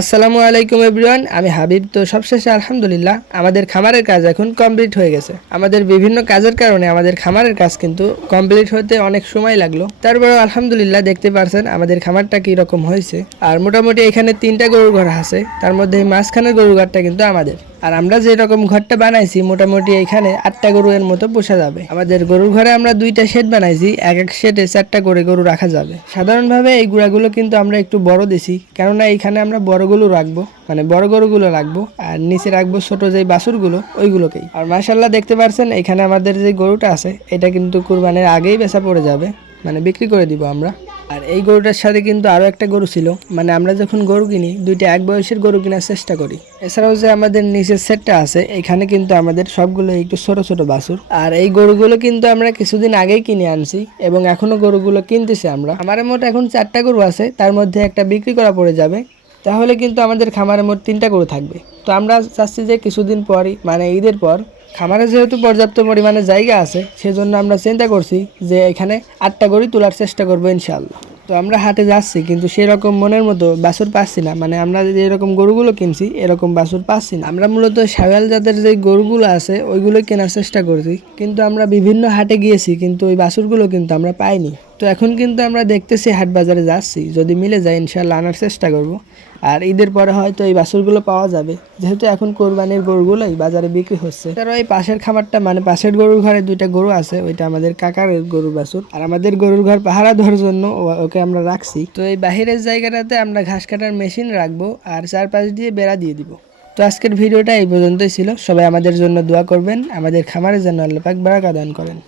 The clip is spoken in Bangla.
আসসালামু আলাইকুম এভরিওয়ান, আমি হাবিব। তো সবশেষে আলহামদুলিল্লাহ, আমাদের খামারের কাজ এখন কমপ্লিট হয়ে গেছে। আমাদের বিভিন্ন কাজের কারণে আমাদের খামারের কাজ কিন্তু কমপ্লিট হতে অনেক সময় লাগল। তারপরেও আলহামদুলিল্লাহ দেখতে পারছেন আমাদের খামারটা কি রকম হয়েছে। আর মোটামুটি এখানে তিনটা গরুর ঘর আছে, তার মধ্যে মাঝখানের গরুর ঘরটা কিন্তু আমাদের। আর আমরা যে রকম ঘরটা বানাইছি মোটামুটি এখানে আটটা গরু এর মতো পোষা যাবে। আমাদের গরুর ঘরে আমরা দুইটা শেড বানাইছি, এক এক শেডে চারটা করে গরু রাখা যাবে। সাধারণভাবে এই গুড়াগুলো কিন্তু আমরা একটু বড় দিছি, কেননা এখানে আমরা বড় বড়গুলো রাখব মানে বড় গরুগুলো রাখব, আর নিচে রাখব ছোট যে বাছুরগুলো, ওইগুলোকেই। আর মাশাল্লাহ দেখতে পারছেন, এখানে আমাদের যে গরুটা আছে, এটা কিন্তু কুরবানির আগেই বেচা পড়ে যাবে মানে বিক্রি করে দিব আমরা। আর এই গরুটার সাথে কিন্তু আরও একটা গরু ছিল। মানে আমরা যখন গরু কিনি, দুইটা এক বয়সের গরু কেনার চেষ্টা করি। এছাড়াও যে আমাদের নিচের সেটটা আছে, এখানে কিন্তু আমাদের সবগুলো একটু ছোট ছোট বাছুর। আর এই গরুগুলো কিন্তু আমরা কিছুদিন আগেই কিনে আনছি এবং এখনও গরুগুলো কিনতেছি আমরা। আমার মোট এখন চারটা গরু আছে, তার মধ্যে একটা বিক্রি করা পড়ে যাবে। তাহলে কিন্তু আমাদের খামারে মোট তিনটা গরু থাকবে। তো আমরা চাচ্ছি যে কিছুদিন পরই মানে ঈদের পর, খামারে যেহেতু পর্যাপ্ত পরিমাণে জায়গা আছে, সেজন্য আমরা চিন্তা করছি যে এখানে আটটা গরু তোলার চেষ্টা করব ইনশাল্লাহ তো আমরা হাটে যাচ্ছি, কিন্তু সেরকম মনের মতো বাছুর পাচ্ছি না। মানে আমরা যে এরকম গরুগুলো কিনছি, এরকম বাছুর পাচ্ছি না। আমরা মূলত সায়াল জাতের যে গরুগুলো আছে, ওইগুলো কেনার চেষ্টা করছি। কিন্তু আমরা বিভিন্ন হাটে গিয়েছি, কিন্তু ওই বাছুরগুলো কিন্তু আমরা পাইনি। তো এখন কিন্তু আমরা দেখতেছি হাট বাজারে যাচ্ছি। যদি মিলে যায় ইনশাল্লাহ আনার চেষ্টা করব। আর ঈদের পরে হয়তো এই বাছুরগুলো পাওয়া যাবে। যেহেতু এখন কোরবানির গরুগুলোই বাজারে বিক্রি হচ্ছে। তার ওই পাশের খামারটা মানে পাশের গরুর ঘরে দুইটা গরু আছে, ওইটা আমাদের কাকার গরুর বাছুর। আর আমাদের গরুর ঘর পাহারা ধরার জন্য ওকে আমরা রাখছি। তো এই বাহিরের জায়গাটাতে আমরা ঘাস কাটার মেশিন রাখব আর চারপাশ দিয়ে বেড়া দিয়ে দিব। তো আজকের ভিডিওটা এই পর্যন্তই ছিল। সবাই আমাদের জন্য দোয়া করবেন। আমাদের খামারের জন্য আল্লাহ পাক বারাকা দান করেন।